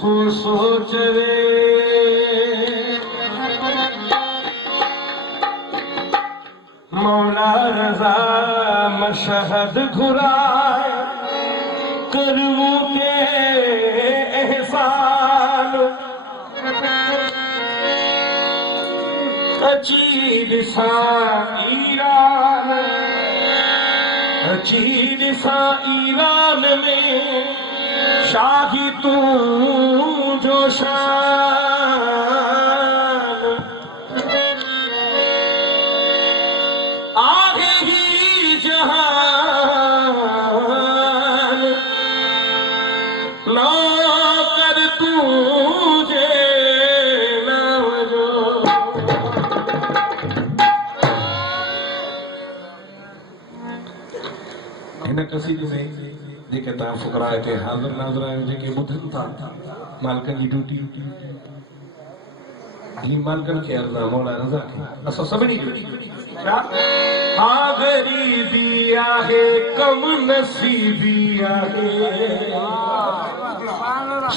को सोच रे मौला रजा मशहद घुराए करमू के एहसान अचीर सा ईरान अचीर सा ईरान में शाही तू जो शान आगे ही जहान ना कर तुझे ना जो इन कसीदे में जेके तव्हां फुकरा हिते हाज़िर नाज़िर आहियो जेके ॿुधनि था मालिकनि जी ड्यूटी ही मालिकनि खे अर्ज़ु आहे मौला रज़ा खे असां सभिनी छा हा ग़रीबी आहे कम नसीबी आहे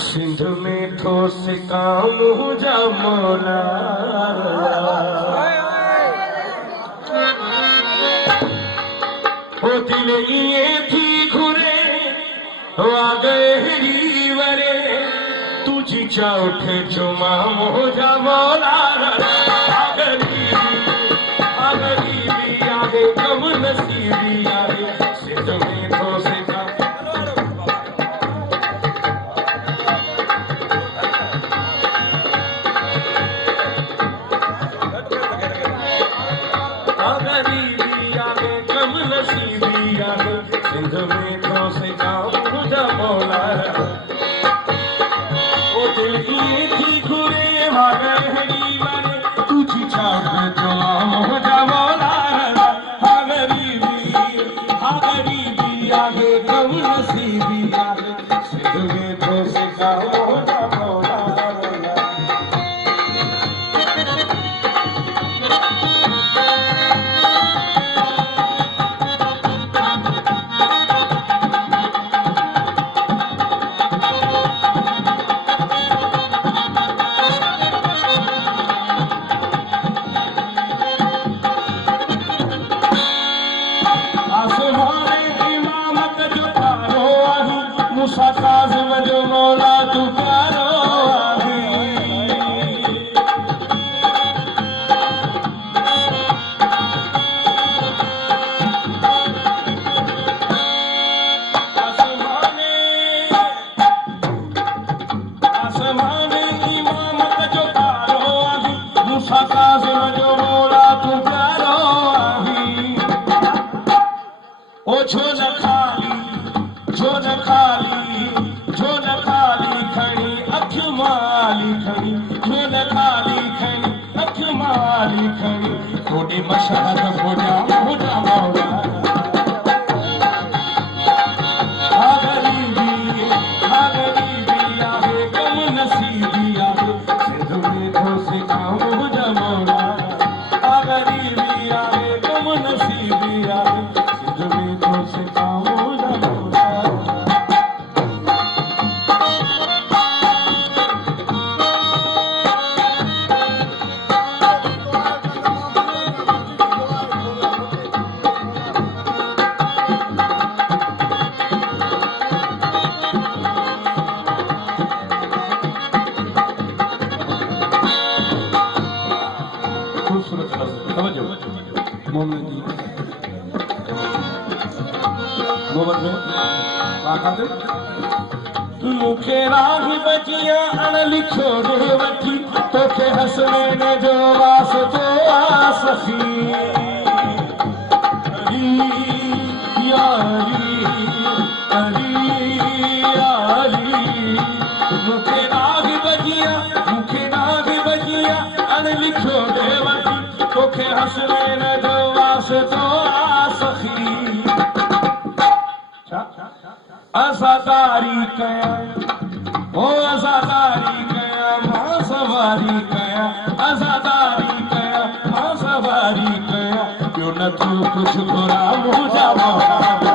सिंध में ठोस काम हुजा मौला ओ दिल इएं थी घुरे आ गए वरे तुझी चौठ चुमा मोजा मौला गरीबी आगे कम नसीबी आगे सिंध में ठोस गरीबी आगे कम नसीबी आगे सिंध में ठोस मौला ओ दिल की थी घुरे भागरी वाले तुझी चाहत जो मोजा मौला हा गरीबी आगे कम नसीबी आगे सिंध में ठोस का मोजा मौला मूसा काज़िम जो मौला तू प्यारो आसमाने इमामत जो तारो आही मूसा काज़िम जो मौला तू प्यारो आही ओ छो न खाली खणी अख माली खणी छो न खाली खणी अख माली खणी थोड़ी मशहद होजा मौला हा गरीबी आहे कम नसीबी आहे सिंध में ठोस काम होजा मौला हा गरीबी आहे कम नसीबी आहे सिंध में ठोस काम होजा मौला मुखे राह बजिया अण लिखो रे वठी तोखे हसनैन जो वास्तो आ सखी मुखे राह बजिया अण लिखो रे वठी तोखे हसनैन जो वास्तो आ सखी अज़ादारी कया ओ अज़ादारी कया मां सवारी कया अज़ादारी कया मां सवारी कया क्यों न तू कुछ बुरा मुझा मौला